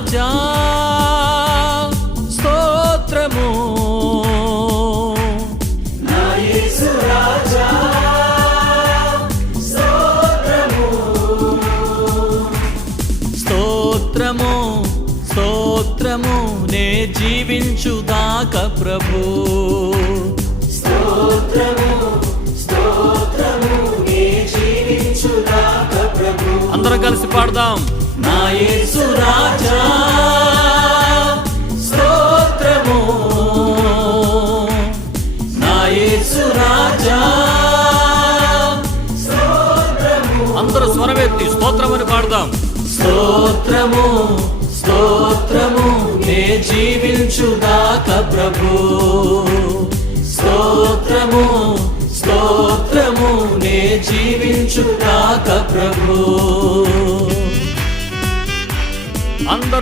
రాజా స్తోత్రము, నా యేసు రాజా స్తోత్రము, స్తోత్రము స్తోత్రము నే జీవించుదాకా ప్రభు, స్తోత్రము స్తోత్రము నే జీవించుదాకా ప్రభు. అందరం కలిసి పాడదాం. నా యేసు రాజా స్తోత్రము, నా యేసు రాజా స్తోత్రము. అందరూ స్వరమెత్తి స్తోత్రమని పాడదాం. స్తోత్రము స్తోత్రము నే జీవించుదాకా ప్రభు, స్తోత్రము స్తోత్రము నే జీవించుదాకా ప్రభు. అందరూ